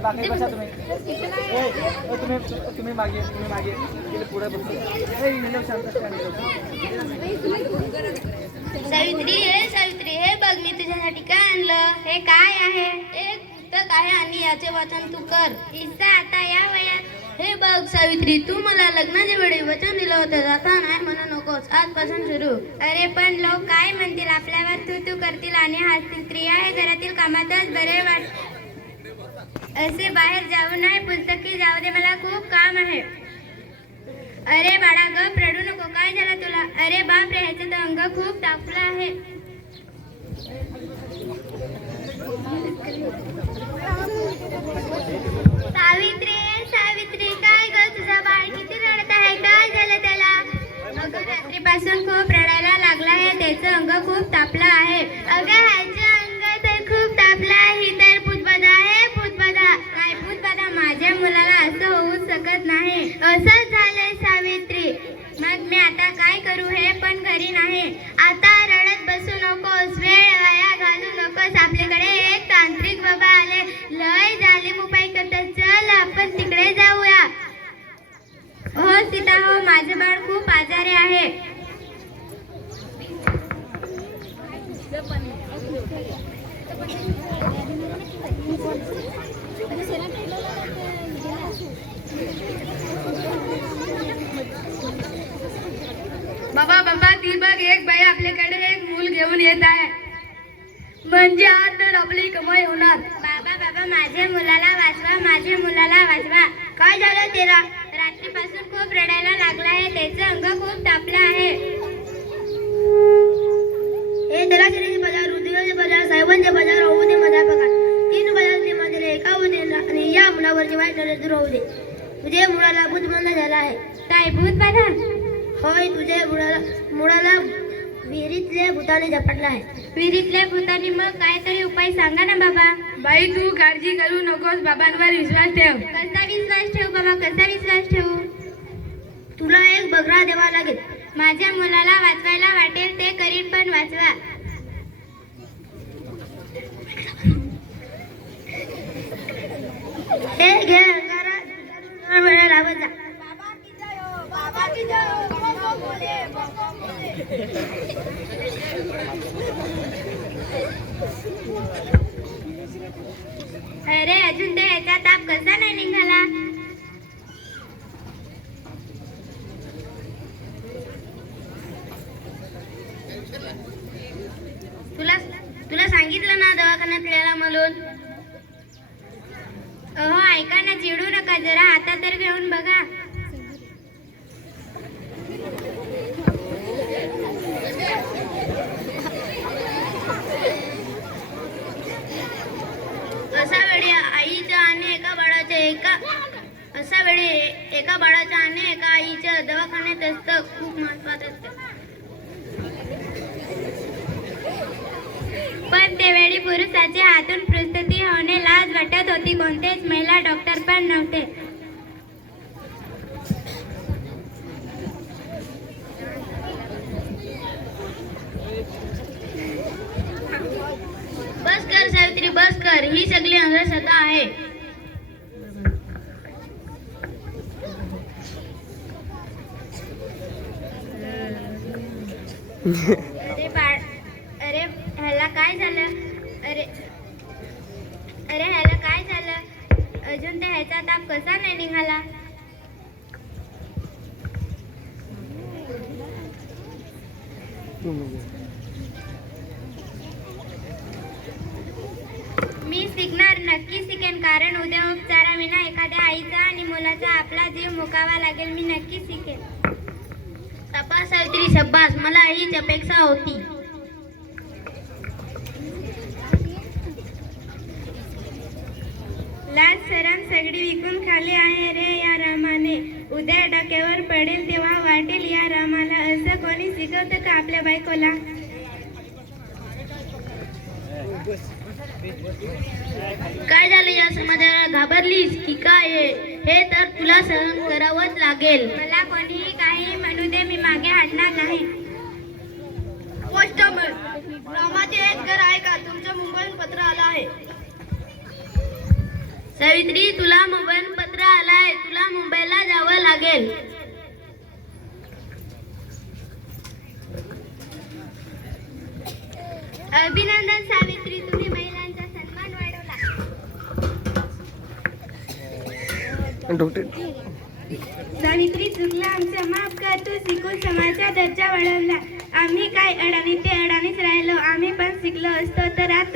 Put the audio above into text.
बाकी बसा तुम्ही तुम्ही मागे पुढे बसू शांत. सावित्री हे बघ मी तुझ्यासाठी काय आणलं. हे काय आहे. एक पुस्तक आहे आणि याचे वाचन तू कर. किस्सा आता या वयात. हे बघ सावित्री, तू मला लग्नाच्या वेळी वचन दिलं होतं. आता नाही म्हणू नकोस. आजपासून सुरू. अरे पण लोक काय म्हणतील. आपल्यावर तू करतील आणि हसतील. स्त्रिया हे घरातील कामातच बरे वाट असे बाहेर जाऊ नाही. पुस्तकी जाऊ दे, मला खूप काम आहे. अरे बाळा गप, रडू नको. काय झालं तुला. अरे बाप रे, ह्याचं तर अंग खूप तापलं आहे. सावित्री काय ग, तुझा बाळ किती रडत आहे. काय झालं त्याला. अगं रात्रीपासून खूप रडायला लागला आहे. त्याचं अंग खूप तापलं आहे. अगं ह्याचं अंग तर खूप तापलं आहे. ही तर पुतबदा आहे. पुतबदा नाही, पुतबदा माझ्या मुलाला असं होऊ शकत नाही. असंच झालंय सावित्री. मग मी आता काय करू. हे पण घरी नाही. आता रडत बसू नकोस. वेळ वाया घालू नकोस. आपल्याकडे एक तांत्रिक बाबा आले. लय जालिम उपाय करतात. चल आपण तिकडे जाऊया. हो सीता, हो, माझे बाळ खूप आजारी आहे. बाबा ती बघ, एक बाई आपल्याकडे एक मूल घेऊन येत आहे. म्हणजे आज तर आपली कमाई होणार. बाबा माझ्या मुलाला वाचवा. माझ्या मुलाला वाचवा. काय झालं तेरा. रात्रीपासून खूप रडायला लागला आहे. त्याचं अंग खूप तापलं आहे. हे त्याला शरीर बाजार, उद्योगाचे बाजार, साहेबांचे बाजार होऊ दे. माझा पगार 3 बाजाराचे माझे एका होऊ दे आणि या मुलावरची वाईट नजर दूर होऊ दे. तुझ्या मुलाला भूतबाधा झाला आहे. काय भूतबाधा. होय, तुझ्या मुलाला विहिरीतल्या भूताने झपटला आहे. विहिरीतल्या भूताने. मग काहीतरी उपाय सांगा ना बाबा. बाई तू काळजी करू नकोस. बाबांवर विश्वास ठेव. कसा विश्वास ठेवू बाबा, कसा विश्वास ठेवू. तुला एक बकरा द्यावा लागेल. माझ्या मुलाला वाचवायला वाटेल ते करीन, पण वाचवा. हे घे अंगारा वेळा लावत जा. बाबा की जय हो, बाबा बोले. अरे अजून ते याचा ताप कसा नाही निघाला. तुला सांगितलं ना दवाखान्यात यायला म्हणून. अहो ऐका ना, चिडू नका. जरा हातात तर घेऊन बघा. अशा वेळी एका बाळाच्या आणि एका आईच्या दवाखान्यात असतं खूप महत्वाचं असतं. पण त्यावेळी पुरुषाच्या हातून प्रसूती होणे लाज वाटत होती. कोणतेच महिला डॉक्टर पण नव्हते. बस कर सावित्री, बस कर. ही सगळी अंधश्रद्धा आहे. अरे बाळ, अरे ह्याला काय झालं. अरे ह्याला काय झालं. अजून तर ह्याचा ताप कसा नाही निघाला. मी शिकणार, नक्की शिकेन. कारण उद्या उपचाराविना एखाद्या आईचा आणि मुलाचा आपला जीव मुकावा लागेल. मी नक्की शिकेन. तपास सावित्री, शब्बास. मला हीच अपेक्षा होती. लाज शरम सगळी विकून खाली आहे रे या रामाने. उद्या डोक्यावर पडेल तेव्हा वाटेल या रामाला. असं कोणी शिकवतं का आपल्या बायकोला. काय झालं या समाजाला. घाबरलीस की काय. हे तर तुला सहन करावंच लागेल. मला कोणीही काही म्हणू दे, मी मागे हटणार नाही. रामाचे एक घर आहे का. तुमच्या मुंबईहून पत्र आलं आहे. सावित्री, तुला मोबाईल पत्र आलाय, तुला मुंबईला जावं लागेल. अभिनंदन सावित्री, तुम्ही महिलांचा सन्मान वाढवला. सावित्री, चुकलं आमचं, माफ कर. तू शिकून समाजाचा दर्जा वाढवला. आम्ही काय अडाणी ते अडाणीच राहिलो. आम्ही पण शिकलो असतो तर आज